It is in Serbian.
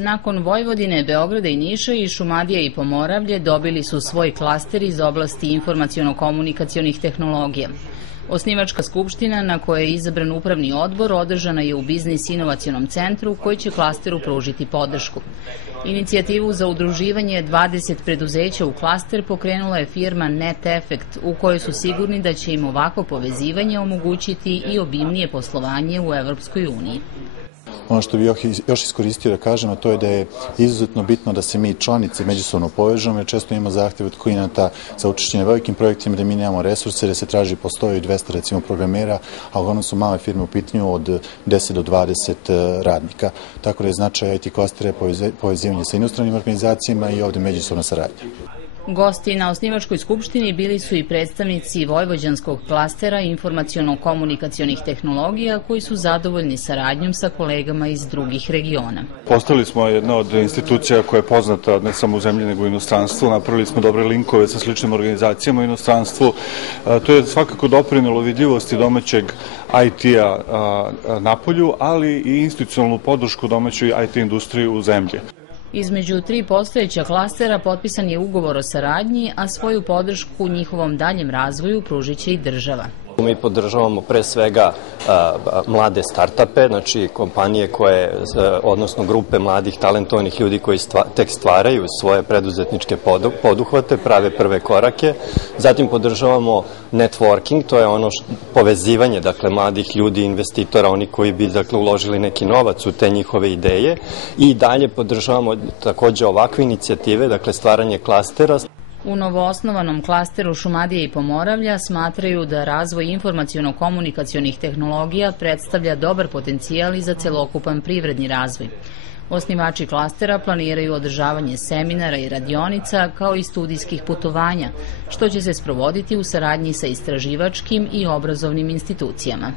Nakon Vojvodine, Beograda i Niša i Šumadije i Pomoravlje dobili su svoj klaster iz oblasti informaciono-komunikacionih tehnologija. Osnivačka skupština na kojoj je izabran upravni odbor održana je u Biznis inovacionom centru koji će klasteru pružiti podršku. Inicijativu za udruživanje 20 preduzeća u klaster pokrenula je firma NetEffect, u kojoj su sigurni da će im ovako povezivanje omogućiti i obimnije poslovanje u Evropskoj uniji. Ono što bih još iskoristio da kažem, a to je da je izuzetno bitno da se mi članice međusobno povežemo, jer često imamo zahtjev od klijenata za učešćenje velikim projektima da mi nemamo resurse, da se traži po 100 i 200 recimo programera, a uglavnom su male firme u pitanju od 10 do 20 radnika. Tako da je značaj IT klastera povezivanje sa inostranim organizacijama i ovde međusobna saradnja. Gosti na osnivačkoj skupštini bili su i predstavnici Vojvođanskog klastera informaciono-komunikacionih tehnologija koji su zadovoljni saradnjom sa kolegama iz drugih regiona. Postali smo jedna od institucija koja je poznata ne samo u zemlji nego i u inostranstvu. Napravili smo dobre linkove sa sličnim organizacijama u inostranstvu. To je svakako doprinelo vidljivosti domaćeg IT-a napolju, ali i institucionalnu podršku domaćoj IT industriji u zemlji. Između tri postojeća klastera potpisan je ugovor o saradnji, a svoju podršku njihovom daljem razvoju pružit će i država. Mi podržavamo pre svega mlade startupe, znači kompanije koje, odnosno grupe mladih talentovanih ljudi koji tek stvaraju svoje preduzetničke poduhvate, prave prve korake. Zatim podržavamo networking, to je ono povezivanje, dakle, mladih ljudi, investitora, oni koji bi, dakle, uložili neki novac u te njihove ideje. I dalje podržavamo takođe ovakve inicijative, dakle, stvaranje klastera. U novoosnovanom klasteru Šumadije i Pomoravlja smatraju da razvoj informaciono-komunikacionih tehnologija predstavlja dobar potencijal i za celokupan privredni razvoj. Osnivači klastera planiraju održavanje seminara i radionica kao i studijskih putovanja, što će se sprovoditi u saradnji sa istraživačkim i obrazovnim institucijama.